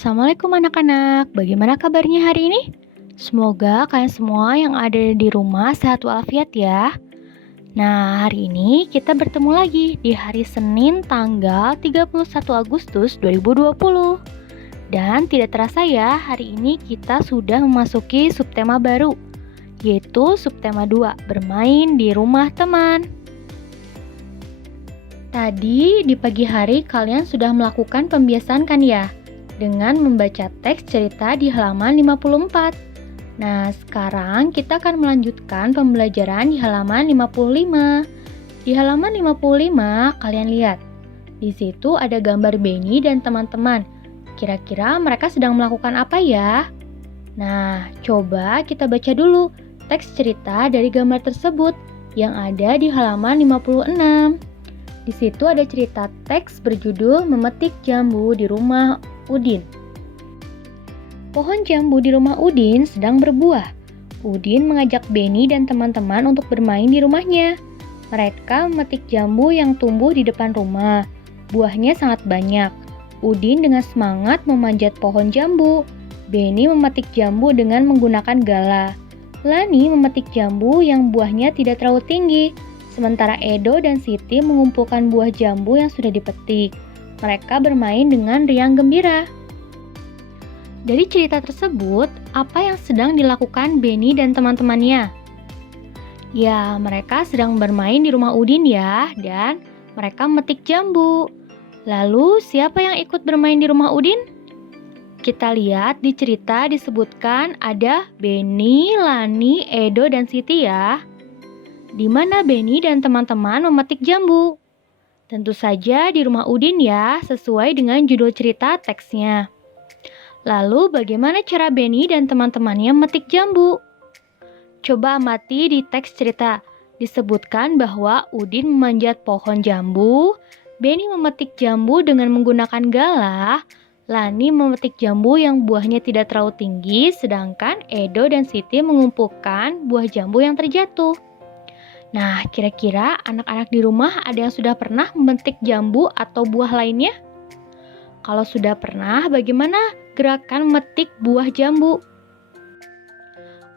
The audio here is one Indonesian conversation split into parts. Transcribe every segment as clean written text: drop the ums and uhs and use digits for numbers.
Assalamualaikum anak-anak, bagaimana kabarnya hari ini? Semoga kalian semua yang ada di rumah sehat walafiat ya. Nah, hari ini kita bertemu lagi di hari Senin tanggal 31 Agustus 2020. Dan tidak terasa ya, hari ini kita sudah memasuki subtema baru, yaitu subtema 2, bermain di rumah teman. Tadi di pagi hari kalian sudah melakukan pembiasaan kan ya? Dengan membaca teks cerita di halaman 54. Nah, sekarang kita akan melanjutkan pembelajaran di halaman 55. Di halaman 55, kalian lihat. Di situ ada gambar Benny dan teman-teman. Kira-kira mereka sedang melakukan apa ya? Nah, coba kita baca dulu teks cerita dari gambar tersebut yang ada di halaman 56. Di situ ada cerita teks berjudul Memetik Jambu di Rumah Udin. Pohon jambu di rumah Udin sedang berbuah. Udin mengajak Benny dan teman-teman untuk bermain di rumahnya. Mereka memetik jambu yang tumbuh di depan rumah. Buahnya sangat banyak. Udin dengan semangat memanjat pohon jambu. Benny memetik jambu dengan menggunakan gala. Lani memetik jambu yang buahnya tidak terlalu tinggi. Sementara Edo dan Siti mengumpulkan buah jambu yang sudah dipetik. Mereka bermain dengan riang gembira. Dari cerita tersebut, apa yang sedang dilakukan Benny dan teman-temannya? Ya, mereka sedang bermain di rumah Udin ya, dan mereka memetik jambu. Lalu, siapa yang ikut bermain di rumah Udin? Kita lihat di cerita disebutkan ada Benny, Lani, Edo, dan Siti ya. Di mana Benny dan teman-teman memetik jambu? Tentu saja di rumah Udin ya, sesuai dengan judul cerita teksnya. Lalu bagaimana cara Benny dan teman-temannya memetik jambu? Coba amati di teks cerita. Disebutkan bahwa Udin memanjat pohon jambu, Benny memetik jambu dengan menggunakan galah, Lani memetik jambu yang buahnya tidak terlalu tinggi, sedangkan Edo dan Siti mengumpulkan buah jambu yang terjatuh. Nah, kira-kira anak-anak di rumah ada yang sudah pernah memetik jambu atau buah lainnya? Kalau sudah pernah, bagaimana gerakan memetik buah jambu?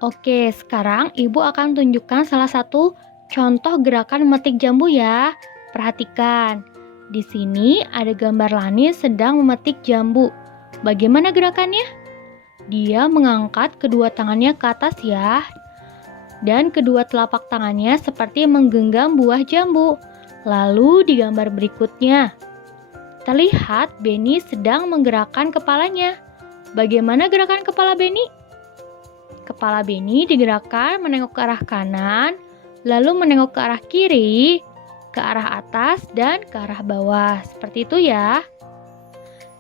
Oke, sekarang Ibu akan tunjukkan salah satu contoh gerakan memetik jambu ya. Perhatikan, di sini ada gambar Lani sedang memetik jambu. Bagaimana gerakannya? Dia mengangkat kedua tangannya ke atas ya. Dan kedua telapak tangannya seperti menggenggam buah jambu. Lalu di gambar berikutnya, terlihat Benny sedang menggerakkan kepalanya. Bagaimana gerakan kepala Benny? Kepala Benny digerakkan menengok ke arah kanan, lalu menengok ke arah kiri, ke arah atas, dan ke arah bawah. Seperti itu ya.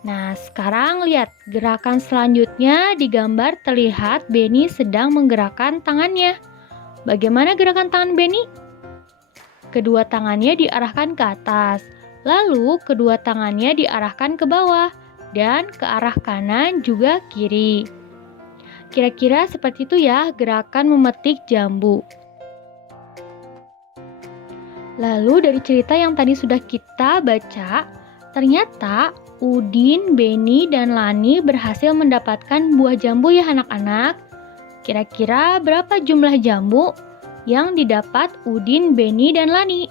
Nah, sekarang lihat gerakan selanjutnya di gambar terlihat Benny sedang menggerakkan tangannya. Bagaimana gerakan tangan Benny? Kedua tangannya diarahkan ke atas, lalu kedua tangannya diarahkan ke bawah, dan ke arah kanan juga kiri. Kira-kira seperti itu ya gerakan memetik jambu. Lalu dari cerita yang tadi sudah kita baca, ternyata Udin, Benny, dan Lani berhasil mendapatkan buah jambu ya anak-anak. Kira-kira berapa jumlah jambu yang didapat Udin, Benny, dan Lani?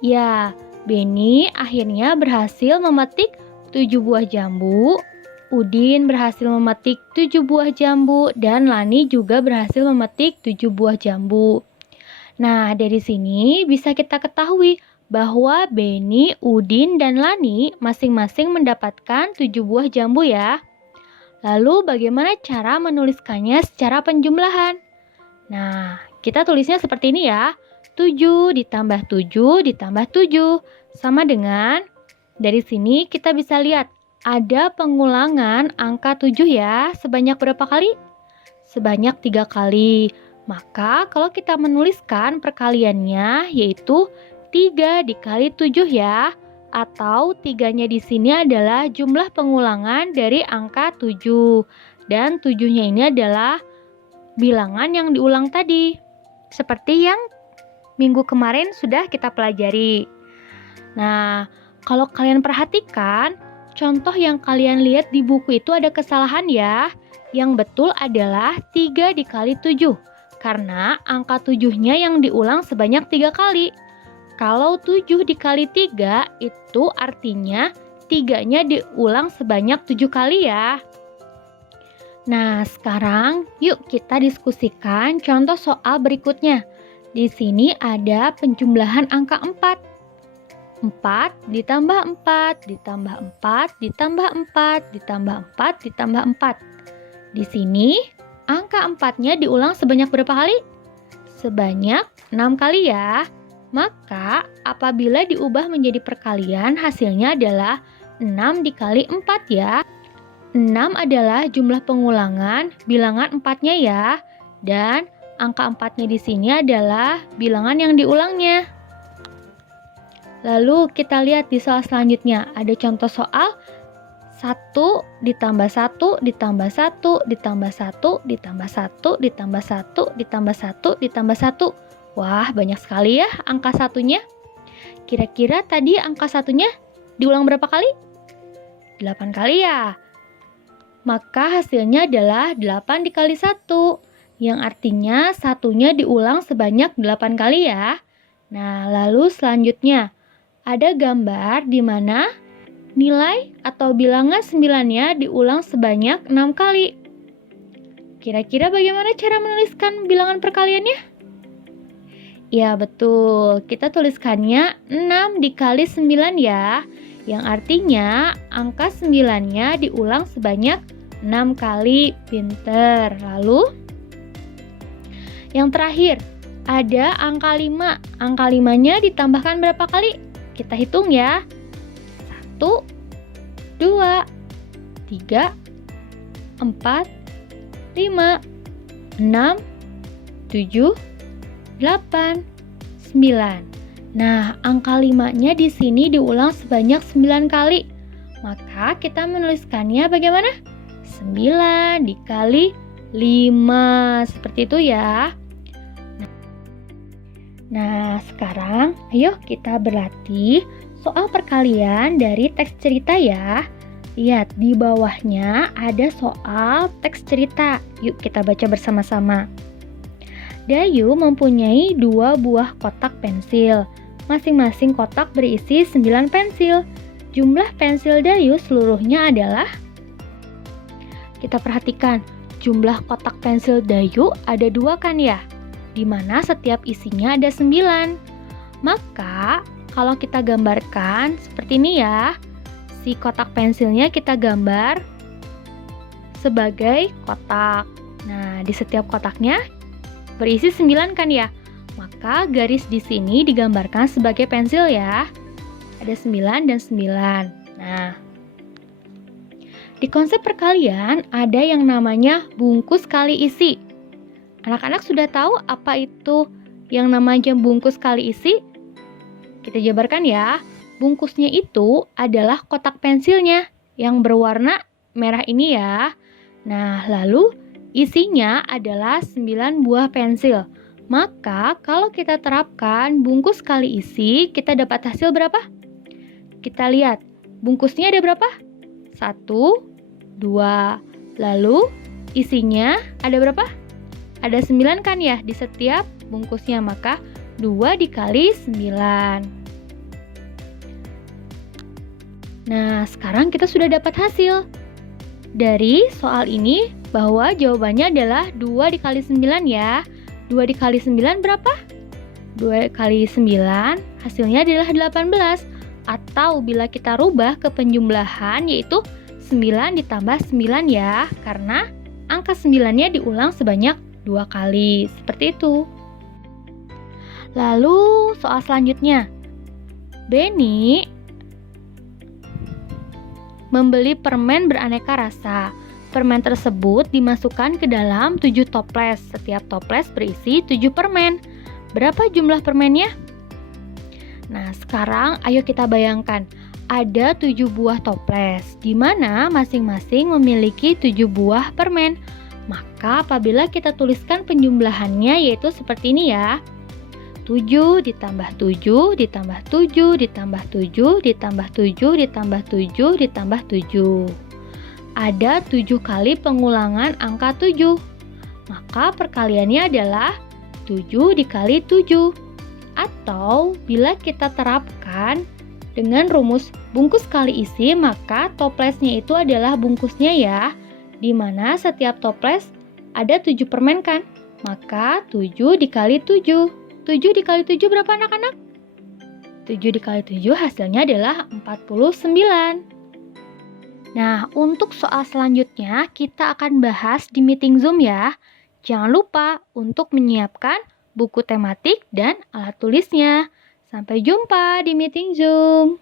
Ya, Benny akhirnya berhasil memetik 7 buah jambu, Udin berhasil memetik 7 buah jambu, dan Lani juga berhasil memetik 7 buah jambu. Nah, dari sini bisa kita ketahui bahwa Benny, Udin, dan Lani masing-masing mendapatkan 7 buah jambu ya. Lalu bagaimana cara menuliskannya secara penjumlahan? Nah, kita tulisnya seperti ini ya. 7 ditambah 7 ditambah 7 sama dengan, dari sini kita bisa lihat ada pengulangan angka 7 ya. Sebanyak berapa kali? Sebanyak 3 kali. Maka kalau kita menuliskan perkaliannya yaitu 3 dikali 7 ya. Atau 3-nya di sini adalah jumlah pengulangan dari angka 7. Dan 7-nya ini adalah bilangan yang diulang tadi. Seperti yang minggu kemarin sudah kita pelajari. Nah, kalau kalian perhatikan, contoh yang kalian lihat di buku itu ada kesalahan ya. Yang betul adalah 3 dikali 7. Karena angka 7-nya yang diulang sebanyak 3 kali. Kalau 7 dikali 3 itu artinya 3-nya diulang sebanyak 7 kali ya. Nah, sekarang yuk kita diskusikan contoh soal berikutnya. Di sini ada penjumlahan angka 4. 4 ditambah 4 ditambah 4 ditambah 4 ditambah 4 ditambah 4. Di sini angka 4-nya diulang sebanyak berapa kali? Sebanyak 6 kali ya. Maka apabila diubah menjadi perkalian hasilnya adalah 6 dikali 4 ya. 6 adalah jumlah pengulangan bilangan 4-nya ya. Dan angka 4-nya di sini adalah bilangan yang diulangnya. Lalu kita lihat di soal selanjutnya. Ada contoh soal 1 ditambah 1 ditambah 1 ditambah 1 ditambah 1 ditambah 1 ditambah 1 ditambah 1. Wah, banyak sekali ya angka satunya. Kira-kira tadi angka satunya diulang berapa kali? 8 kali ya. Maka hasilnya adalah 8 dikali 1. Yang artinya satunya diulang sebanyak 8 kali ya. Nah, lalu selanjutnya. Ada gambar di mana nilai atau bilangan 9-nya diulang sebanyak 6 kali. Kira-kira bagaimana cara menuliskan bilangan perkaliannya? Ya betul, kita tuliskannya 6 dikali 9 ya. Yang artinya angka 9-nya diulang sebanyak 6 kali. Pinter. Lalu yang terakhir, ada angka 5. Angka 5-nya ditambahkan berapa kali? Kita hitung ya. 1, 2, 3, 4, 5, 6, 7, 8, 9. Nah, angka 5-nya di sini diulang sebanyak 9 kali. Maka kita menuliskannya bagaimana? 9 dikali 5. Seperti itu ya. Nah, sekarang ayo kita berlatih soal perkalian dari teks cerita ya. Lihat, di bawahnya ada soal teks cerita. Yuk kita baca bersama-sama. Dayu mempunyai 2 buah kotak pensil. Masing-masing kotak berisi 9 pensil. Jumlah pensil Dayu seluruhnya adalah... Kita perhatikan, jumlah kotak pensil Dayu ada 2 kan ya? Di mana setiap isinya ada 9. Maka kalau kita gambarkan seperti ini ya, si kotak pensilnya kita gambar sebagai kotak. Nah, di setiap kotaknya berisi 9 kan ya? Maka garis di sini digambarkan sebagai pensil ya. Ada 9 dan 9. Nah, di konsep perkalian ada yang namanya bungkus kali isi. Anak-anak sudah tahu apa itu yang namanya bungkus kali isi? Kita jabarkan ya. Bungkusnya itu adalah kotak pensilnya yang berwarna merah ini ya. Nah, lalu isinya adalah 9 buah pensil. Maka kalau kita terapkan bungkus kali isi, kita dapat hasil berapa? Kita lihat, bungkusnya ada berapa? 1, 2. Lalu isinya ada berapa? Ada 9 kan ya di setiap bungkusnya, maka 2 dikali 9. Nah, sekarang kita sudah dapat hasil. Dari soal ini bahwa jawabannya adalah 2 dikali 9 ya. 2 dikali 9 berapa? 2 kali 9 hasilnya adalah 18. Atau bila kita rubah ke penjumlahan yaitu 9 ditambah 9 ya. Karena angka 9-nya diulang sebanyak 2 kali, seperti itu. Lalu soal selanjutnya. Benny membeli permen beraneka rasa. Permen tersebut dimasukkan ke dalam 7 toples. Setiap toples berisi 7 permen. Berapa jumlah permennya? Nah, sekarang ayo kita bayangkan. Ada 7 buah toples, di mana masing-masing memiliki 7 buah permen. Maka apabila kita tuliskan penjumlahannya yaitu seperti ini ya. 7 ditambah 7 ditambah 7 ditambah 7 ditambah 7 ditambah 7 ditambah 7. Ada 7 kali pengulangan angka 7. Maka perkaliannya adalah 7 dikali 7. Atau bila kita terapkan dengan rumus bungkus kali isi, maka toplesnya itu adalah bungkusnya ya. Di mana setiap toples ada 7 permen kan? Maka 7 dikali 7. 7 dikali 7 berapa anak-anak? 7 dikali 7 hasilnya adalah 49. Nah, untuk soal selanjutnya kita akan bahas di meeting Zoom ya. Jangan lupa untuk menyiapkan buku tematik dan alat tulisnya. Sampai jumpa di meeting Zoom.